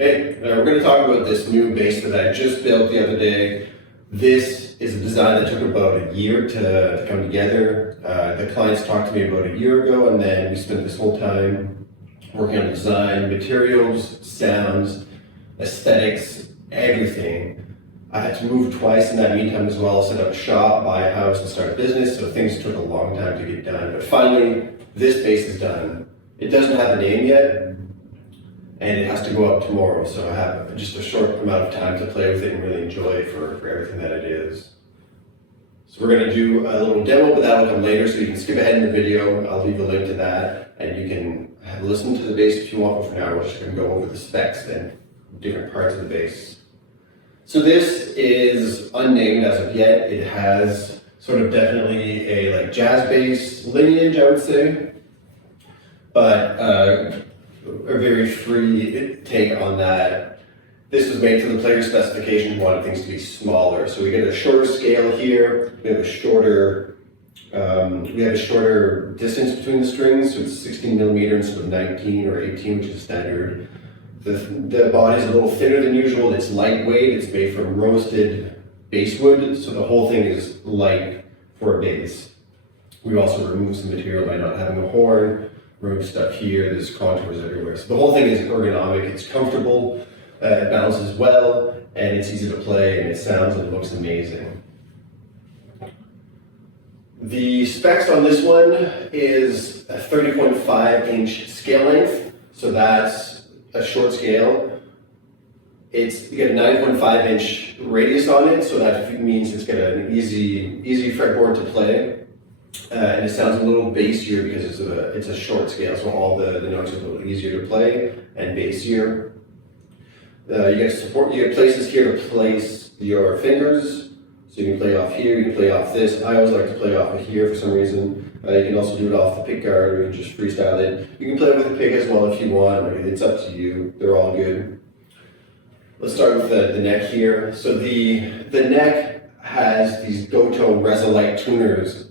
Hey, we're going to talk about this new bass that I just built the other day. This is a design that took about a year to come together. The clients talked to me about a year ago, and then we spent this whole time working on design, materials, sounds, aesthetics, everything. I had to move twice in that meantime as well, set up a shop, buy a house, and start a business, so things took a long time to get done. But finally, this bass is done. It doesn't have a name yet, and it has to go up tomorrow, so I have just a short amount of time to play with it and really enjoy it for everything that it is. So we're going to do a little demo, but that will come later, so you can skip ahead in the video. I'll leave a link to that, and you can listen to the bass if you want, but for now we're just going to go over the specs and different parts of the bass. So this is unnamed as of yet. It has sort of definitely a like jazz bass lineage, I would say, but a very free take on that. This was made to the player specification. We wanted things to be smaller, so we get a shorter scale here. We have a shorter distance between the strings, so it's 16 millimeter instead of 19 or 18, which is standard. The body is a little thinner than usual. It's lightweight. It's made from roasted basswood, so the whole thing is light for a bass. We also removed some material by not having a horn. Remove stuff here. There's contours everywhere. So the whole thing is ergonomic. It's comfortable. It balances well, and it's easy to play, and it sounds and looks amazing. The specs on this one is a 30.5 inch scale length, so that's a short scale. You get a 9.5 inch radius on it, so that means it's got an easy fretboard to play. And it sounds a little bassier because it's a short scale, so all the notes are a little easier to play and bassier. You get places here to place your fingers, so you can play off here, you can play off this. I always like to play off of here for some reason. You can also do it off the pick guard, or you can just freestyle it. You can play with the pick as well if you want. I mean, it's up to you. They're all good. Let's start with the neck here. So the neck has these Gotoh Res-O-Lite tuners.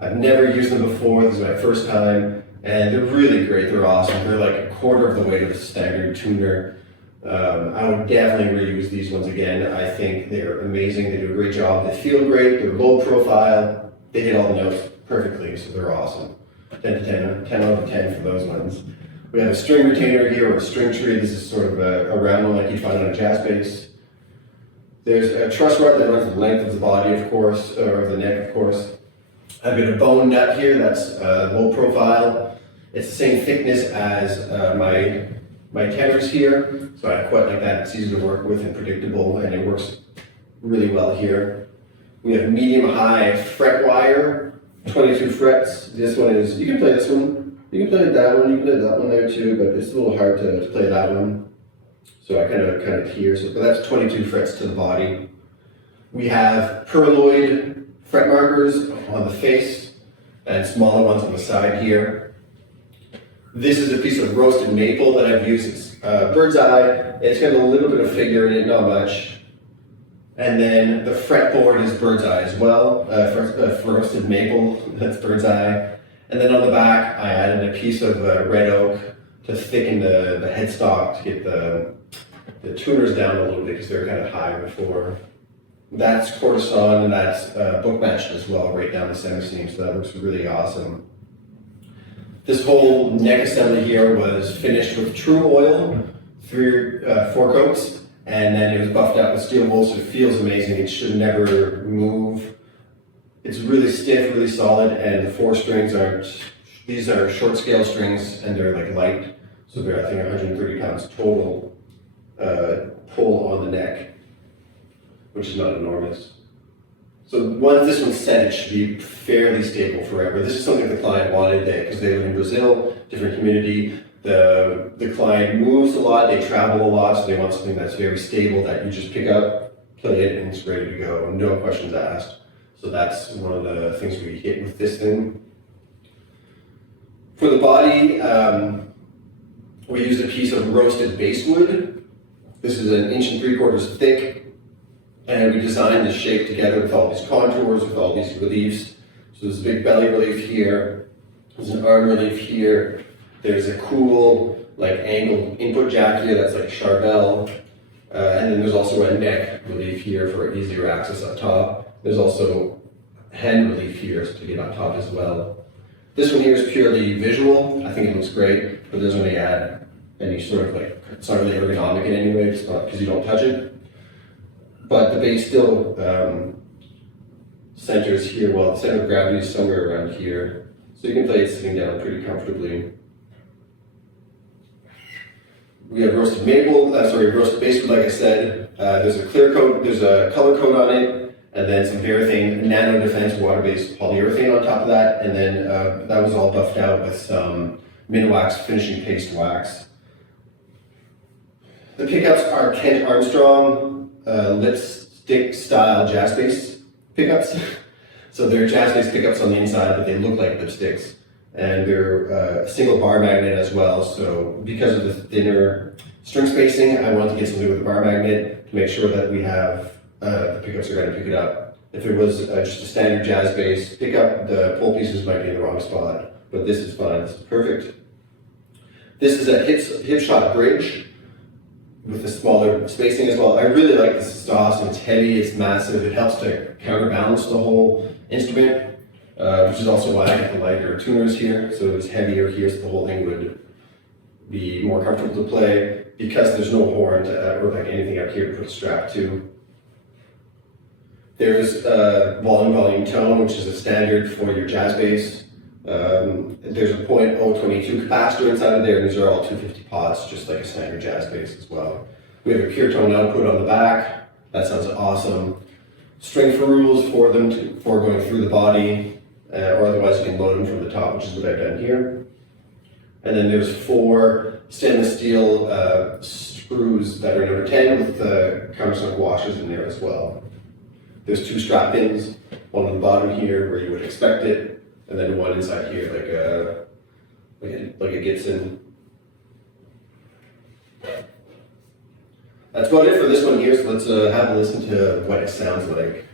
I've never used them before. This is my first time, and they're really great. They're awesome. They're like a quarter of the weight of a standard tuner. I would definitely reuse these ones again. I think they're amazing. They do a great job. They feel great. They're low profile. They hit all the notes perfectly, so they're awesome. 10 out of 10 for those ones. We have a string retainer here, or a string tree. This is sort of a round one like you'd find on a jazz bass. There's a truss rod that runs the length of the body, of course, or the neck, of course. I've got a bone nut here that's low profile. It's the same thickness as my tenors here, so I quite like that. It's easy to work with and predictable, and it works really well here. We have medium-high fret wire, 22 frets. This one is, you can play this one, you can play that one, you can play that one there too, but it's a little hard to play that one. So I kind of hear, but that's 22 frets to the body. We have Pearloid fret markers on the face and smaller ones on the side here. This is a piece of roasted maple that I've used. It's birdseye. It's got a little bit of figure in it, not much. And then the fretboard is birdseye as well, for roasted maple, that's birdseye. And then on the back, I added a piece of red oak to thicken the headstock to get the tuners down a little bit because they're kind of high before. That's countersunk, and that's book matched as well, right down the center seam, so that looks really awesome. This whole neck assembly here was finished with true oil, 4 coats, and then it was buffed out with steel wool, so it feels amazing. It should never move. It's really stiff, really solid, and the 4 strings these are short scale strings, and they're like light, so they're I think 130 pounds total pull on the neck, which is not enormous. So once this one's set, it should be fairly stable forever. This is something the client wanted because they live in Brazil, different community. The client moves a lot, they travel a lot, so they want something that's very stable that you just pick up, play it, and it's ready to go, no questions asked. So that's one of the things we hit with this thing. For the body, we used a piece of roasted basswood. This is 1 3/4 inches thick. And we designed this shape together with all these contours, with all these reliefs. So there's a big belly relief here, there's an arm relief here, there's a cool like angled input jack here that's like a Charbel. And then there's also a neck relief here for easier access up top. There's also hand relief here to get on top as well. This one here is purely visual. I think it looks great, but doesn't really add any sort of like, it's not really ergonomic in any way, it's not because you don't touch it. But the base still centers here. Well, the center of gravity is somewhere around here. So you can play it sitting down pretty comfortably. We have roasted maple, roasted basswood, like I said. There's a clear coat, there's a color coat on it, and then some Varathane Nano Defense water-based polyurethane on top of that, and then that was all buffed out with some Minwax finishing paste wax. The pickups are Kent Armstrong lipstick style jazz bass pickups. So they're jazz bass pickups on the inside, but they look like lipsticks. And they're a single bar magnet as well, so because of the thinner string spacing, I wanted to get something with a bar magnet to make sure that we have the pickups are going to pick it up. If it was just a standard jazz bass pickup, the pole pieces might be in the wrong spot, but this is fine, it's perfect. This is a hip shot bridge with a smaller spacing as well. I really like this, it's awesome, it's heavy, it's massive, it helps to counterbalance the whole instrument. Which is also why I have the lighter tuners here, so it's heavier here, so the whole thing would be more comfortable to play because there's no horn or like anything up here to put a strap to. There's volume tone, which is a standard for your jazz bass. There's a .022 capacitor inside of there, and these are all 250 pots, just like a standard jazz bass as well. We have a pure tone output on the back. That sounds awesome. String Ferrules for going through the body. Or otherwise you can load them from the top, which is what I've done here. And then there's 4 stainless steel screws that are number 10 with the countersunk washers in there as well. There's 2 strap pins, one on the bottom here where you would expect it, and then one inside here like a Gibson. That's about it for this one here, so let's have a listen to what it sounds like.